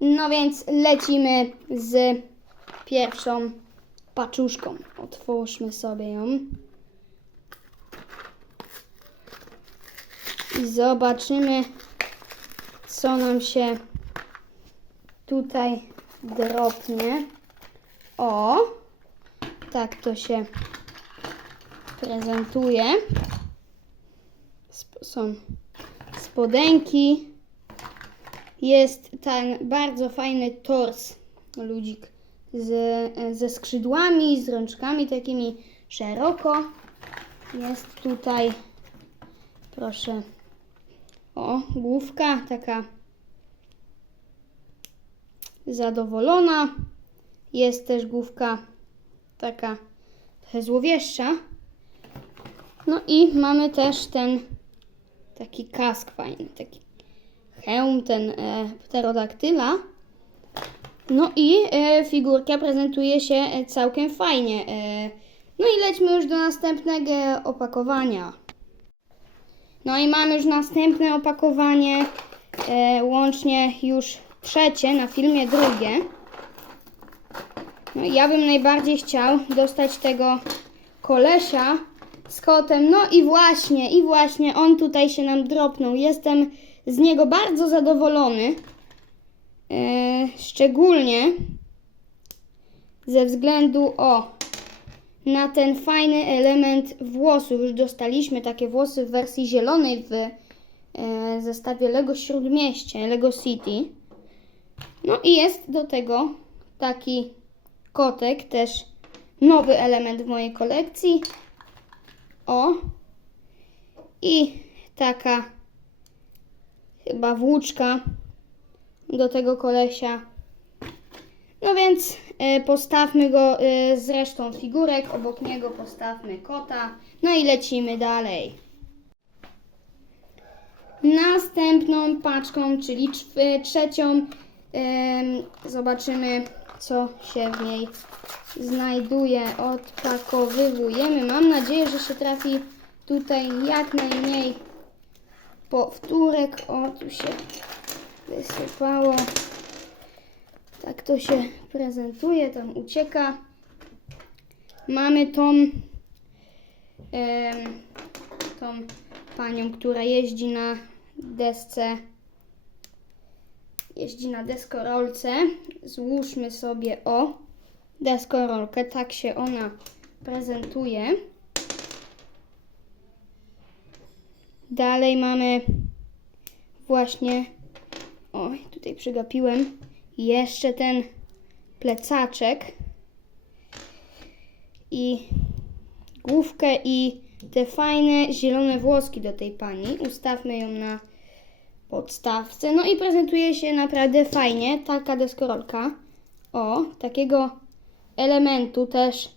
No więc lecimy z pierwszą paczuszką. Otwórzmy sobie ją. I zobaczymy, co nam się tutaj dropnie. O, tak to się prezentuje. Są spodenki. Jest ten bardzo fajny tors ludzik z, ze skrzydłami, z rączkami takimi szeroko. Jest tutaj, proszę, o, główka taka zadowolona. Jest też główka taka trochę złowieszcza. No i mamy też ten taki kask fajny, taki hełm, ten e, pterodaktyla. No i e, figurka prezentuje się e, całkiem fajnie. E, no i lećmy już do następnego opakowania. No i mamy już następne opakowanie, e, łącznie już trzecie, na filmie drugie. No ja bym najbardziej chciał dostać tego kolesia z kotem. No i właśnie, i właśnie on tutaj się nam dropnął. Jestem z niego bardzo zadowolony. E, szczególnie ze względu o na ten fajny element włosów. Już dostaliśmy takie włosy w wersji zielonej w e, zestawie Lego Śródmieście, Lego City. No i jest do tego taki kotek, też nowy element w mojej kolekcji. O. I taka chyba włóczka do tego kolesia. No więc e, postawmy go e, z resztą figurek, obok niego postawmy kota. No i lecimy dalej. Następną paczką, czyli e, trzecią, zobaczymy co się w niej znajduje. Odpakowywujemy. Mam nadzieję, że się trafi tutaj jak najmniej powtórek. O, tu się wysypało. Tak to się prezentuje, tam ucieka. Mamy tą, tą panią, która jeździ na desce, jeździ na deskorolce. Złóżmy sobie o deskorolkę, tak się ona prezentuje. Dalej mamy właśnie, oj, tutaj przegapiłem, jeszcze ten plecaczek i główkę i te fajne zielone włoski do tej pani. Ustawmy ją na podstawce. No i prezentuje się naprawdę fajnie. Taka deskorolka. O, takiego elementu też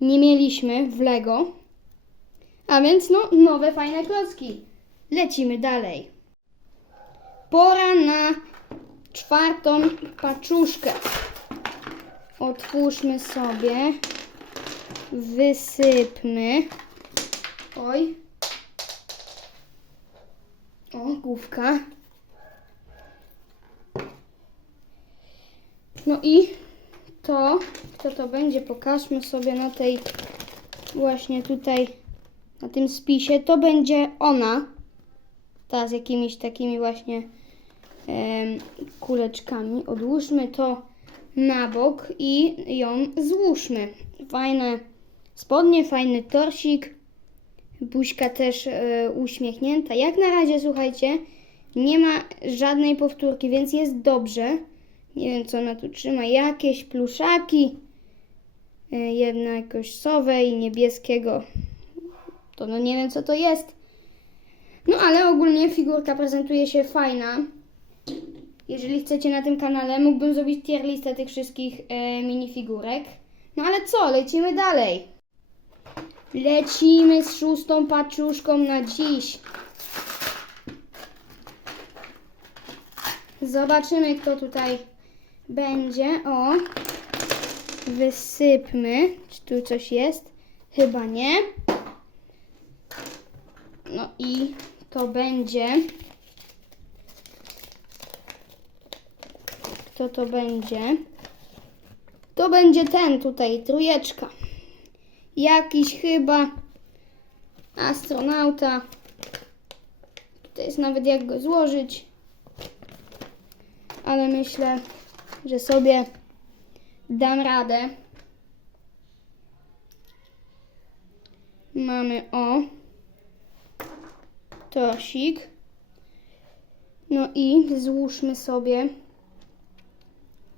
nie mieliśmy w Lego. A więc no, nowe fajne klocki. Lecimy dalej. Pora na czwartą paczuszkę. Otwórzmy sobie. Wysypmy. Oj. O, główka. No i to, kto to będzie, pokażmy sobie na tej właśnie tutaj, na tym spisie. To będzie ona. Ta z jakimiś takimi właśnie em, kuleczkami. Odłóżmy to na bok i ją złóżmy. Fajne spodnie, fajny torsik. Buźka też e, uśmiechnięta. Jak na razie, słuchajcie, nie ma żadnej powtórki, więc jest dobrze. Nie wiem, co ona tu trzyma. Jakieś pluszaki. E, jedna jakoś sowę i niebieskiego. To no nie wiem, co to jest. No ale ogólnie figurka prezentuje się fajna. Jeżeli chcecie na tym kanale, mógłbym zrobić tier listę tych wszystkich e, minifigurek. No ale co, lecimy dalej. Lecimy z szóstą paczuszką na dziś. Zobaczymy, kto tutaj będzie. O, wysypmy. Czy tu coś jest? Chyba nie. No i to będzie kto to będzie. To będzie ten tutaj, trójeczka. Jakiś chyba astronauta. To jest nawet jak go złożyć. Ale myślę, że sobie dam radę. Mamy o tosik. No i złóżmy sobie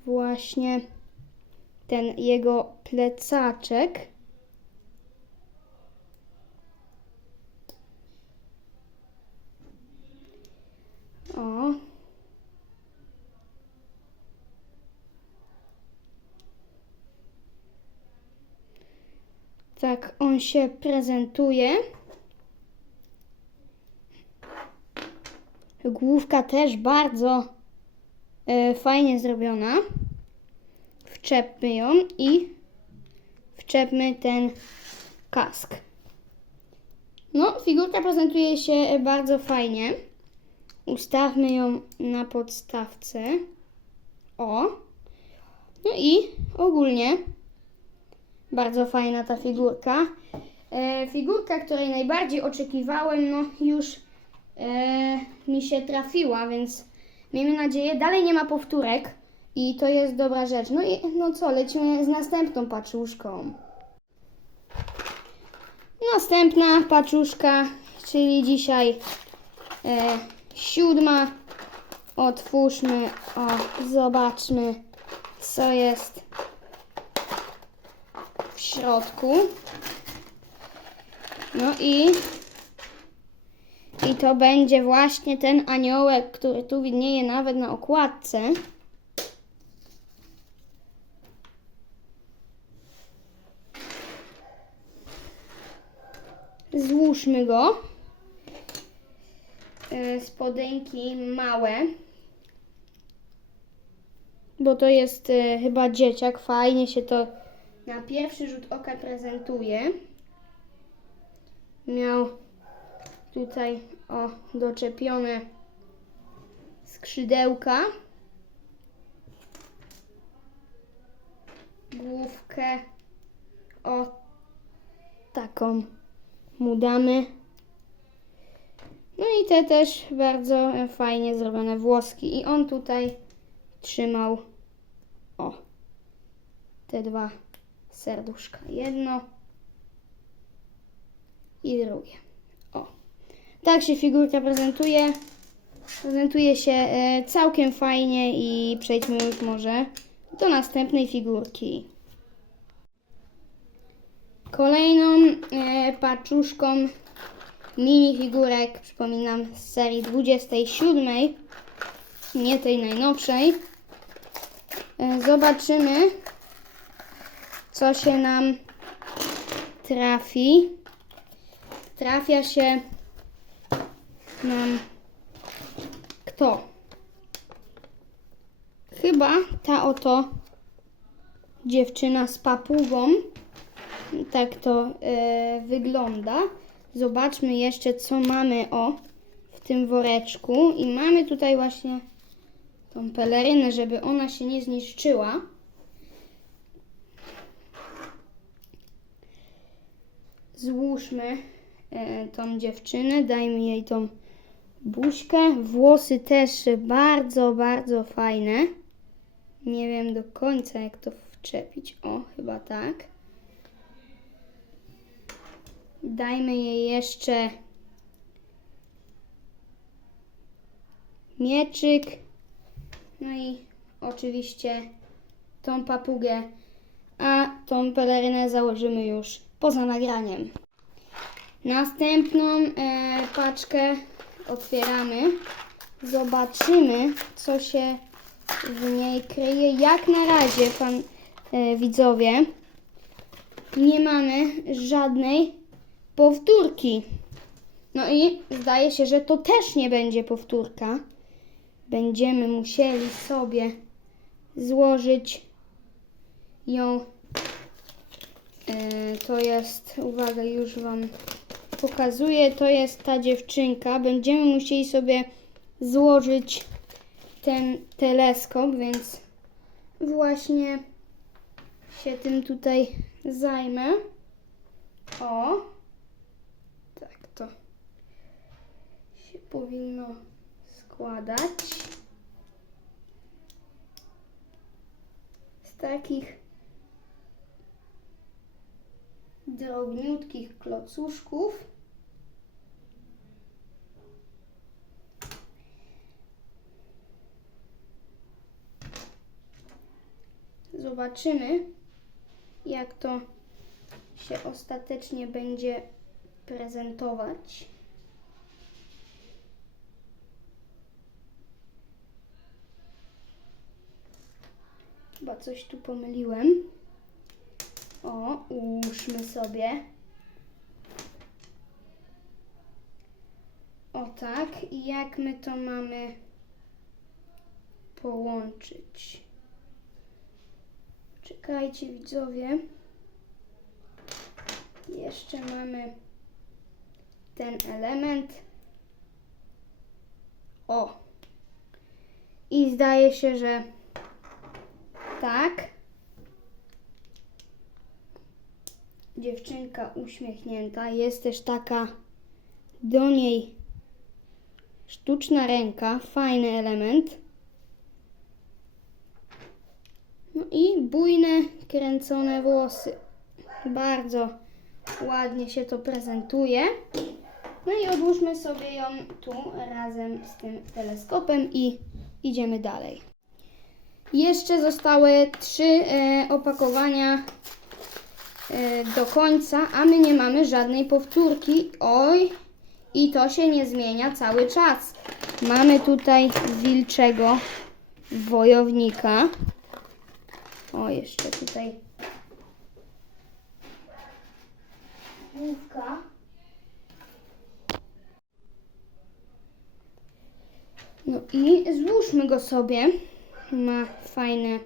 właśnie ten jego plecaczek. O. Tak on się prezentuje. Główka też bardzo e, fajnie zrobiona. Wczepmy ją i wczepmy ten kask. No, figurka prezentuje się bardzo fajnie. Ustawmy ją na podstawce. O. No i ogólnie bardzo fajna ta figurka. E, figurka, której najbardziej oczekiwałem, no już e, mi się trafiła, więc miejmy nadzieję. Dalej nie ma powtórek i to jest dobra rzecz. No i no co, lecimy z następną paczuszką. Następna paczuszka, czyli dzisiaj e, siódma. Otwórzmy, o, zobaczmy, co jest w środku. No i i to będzie właśnie ten aniołek, który tu widnieje nawet na okładce. Złóżmy go. E, Spodenki małe. Bo to jest e, chyba dzieciak. Fajnie się to na pierwszy rzut oka prezentuje. Miał tutaj o doczepione skrzydełka. Główkę o taką mu damy. No i te też bardzo fajnie zrobione włoski. I on tutaj trzymał o te dwa serduszka. Jedno i drugie. Tak się figurka prezentuje. Prezentuje się e, całkiem fajnie i przejdźmy już może do następnej figurki. Kolejną e, paczuszką mini figurek, przypominam, z serii 27, nie tej najnowszej. E, zobaczymy, co się nam trafi. Trafia się nam kto? Chyba ta oto dziewczyna z papugą. Tak to e, wygląda. Zobaczmy jeszcze, co mamy o w tym woreczku. I mamy tutaj właśnie tą pelerynę, żeby ona się nie zniszczyła. Złóżmy e, tą dziewczynę, dajmy jej tą buźkę. Włosy też bardzo, bardzo fajne. Nie wiem do końca, jak to wczepić. O, chyba tak. Dajmy jej jeszcze mieczyk. No i oczywiście tą papugę, a tą pelerynę założymy już poza nagraniem. Następną e, paczkę otwieramy. Zobaczymy, co się w niej kryje. Jak na razie, pan e, widzowie, nie mamy żadnej powtórki. No i zdaje się, że to też nie będzie powtórka. Będziemy musieli sobie złożyć ją. E, To jest, uwaga, już Wam pokazuję, to jest ta dziewczynka. Będziemy musieli sobie złożyć ten teleskop, więc właśnie się tym tutaj zajmę. O, tak to się powinno składać. Z takich drobniutkich klocuszków. Zobaczymy, jak to się ostatecznie będzie prezentować. Chyba coś tu pomyliłem. O, ułóżmy sobie. O tak, i jak my to mamy połączyć? Czekajcie widzowie. Jeszcze mamy ten element. O! I zdaje się, że tak. Dziewczynka uśmiechnięta. Jest też taka do niej sztuczna ręka. Fajny element. No i bujne, kręcone włosy. Bardzo ładnie się to prezentuje. No i odłóżmy sobie ją tu razem z tym teleskopem i idziemy dalej. Jeszcze zostały trzy e, opakowania e, do końca, a my nie mamy żadnej powtórki. Oj, i to się nie zmienia cały czas. Mamy tutaj wilczego wojownika. O, jeszcze tutaj główka. No i złóżmy go sobie. Ma fajne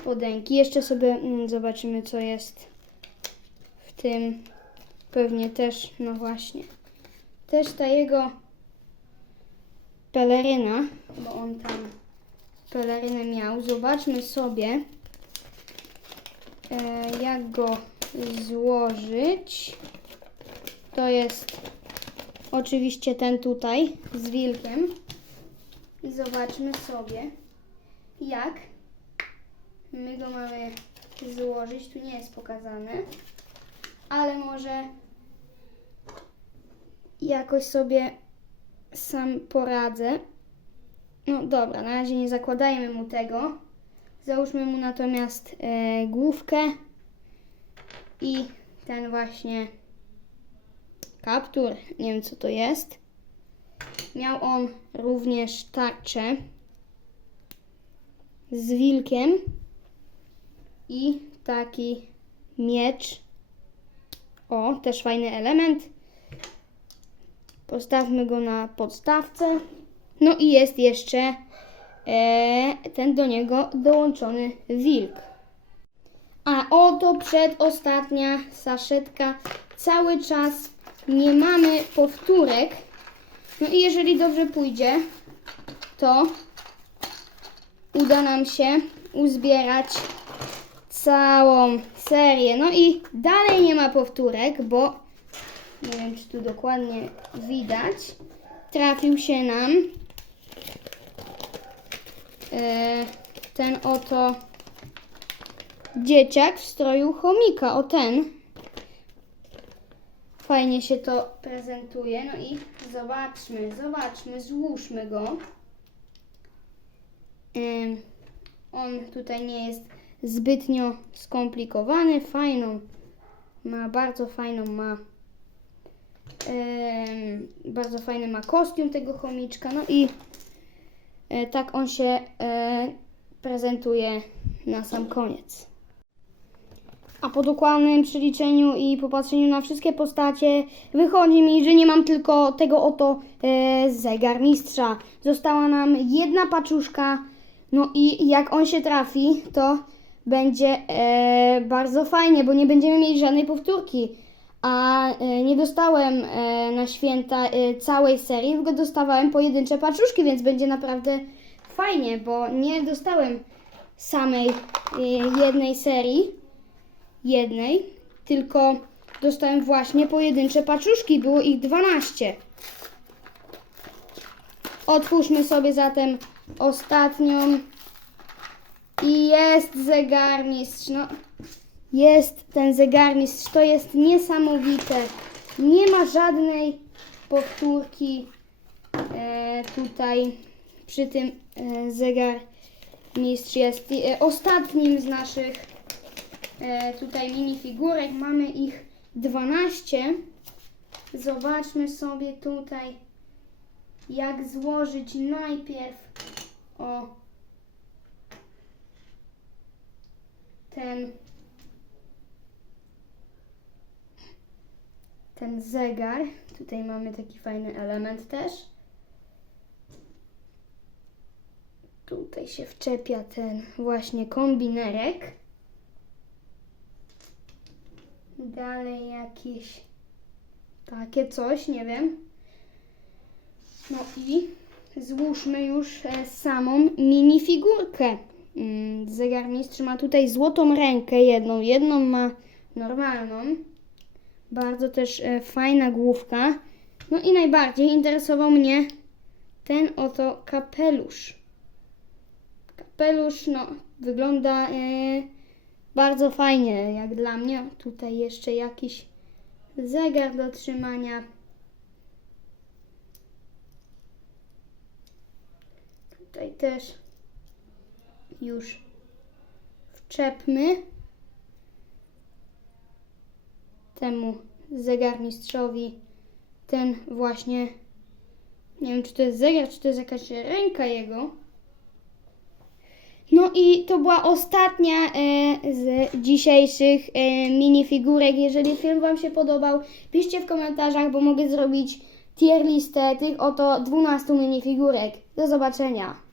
spodenki. Jeszcze sobie mm, zobaczymy, co jest w tym. Pewnie też, no właśnie. Też ta jego peleryna, bo on tam pelerynę miał. Zobaczmy sobie, jak go złożyć. To jest oczywiście ten tutaj z wilkiem. I zobaczmy sobie, jak my go mamy złożyć. Tu nie jest pokazane, ale może jakoś sobie sam poradzę. No dobra, na razie nie zakładajmy mu tego. Załóżmy mu natomiast e, główkę i ten właśnie kaptur. Nie wiem co to jest. Miał on również tarczę z wilkiem i taki miecz. O, też fajny element. Postawmy go na podstawce. No i jest jeszcze ten do niego dołączony wilk. A oto przedostatnia saszetka. Cały czas nie mamy powtórek. No i jeżeli dobrze pójdzie, to uda nam się uzbierać całą serię. No i dalej nie ma powtórek, bo nie wiem, czy tu dokładnie widać. Trafił się nam e, ten oto dzieciak w stroju chomika. O ten. Fajnie się to prezentuje. No i zobaczmy, zobaczmy, złóżmy go. On tutaj nie jest zbytnio skomplikowany. Fajną ma, bardzo fajną ma. Bardzo fajny ma kostium tego chomiczka. No i e, tak on się e, prezentuje na sam koniec. A po dokładnym przeliczeniu i popatrzeniu na wszystkie postacie, wychodzi mi, że nie mam tylko tego oto e, zegarmistrza. Została nam jedna paczuszka, no i jak on się trafi, to będzie e, bardzo fajnie, bo nie będziemy mieli żadnej powtórki. A e, nie dostałem e, na święta e, całej serii, tylko dostawałem pojedyncze paczuszki, więc będzie naprawdę fajnie, bo nie dostałem samej jednej serii. Jednej, tylko dostałem właśnie pojedyncze paczuszki, było ich 12. Otwórzmy sobie zatem ostatnią. I jest zegarmistrz. No, jest ten zegarmistrz. To jest niesamowite. Nie ma żadnej powtórki e, tutaj przy tym e, zegarmistrz jest e, ostatnim z naszych e, tutaj minifigurek. Mamy ich 12. Zobaczmy sobie tutaj jak złożyć najpierw o ten ten zegar. Tutaj mamy taki fajny element też. Tutaj się wczepia ten właśnie kombinerek. Dalej jakieś takie coś, nie wiem. No i złóżmy już e, samą minifigurkę. Mm, Zegarmistrz ma tutaj złotą rękę jedną, jedną ma normalną. Bardzo też e, fajna główka. No i najbardziej interesował mnie ten oto kapelusz. Kapelusz, no, wygląda e, bardzo fajnie, jak dla mnie. Tutaj jeszcze jakiś zegar do trzymania. Tutaj też już wczepmy temu zegarmistrzowi ten właśnie, nie wiem czy to jest zegar, czy to jest jakaś ręka jego. No i to była ostatnia e, z dzisiejszych e, minifigurek. Jeżeli film Wam się podobał, piszcie w komentarzach, bo mogę zrobić tier listę tych oto 12 minifigurek. Do zobaczenia.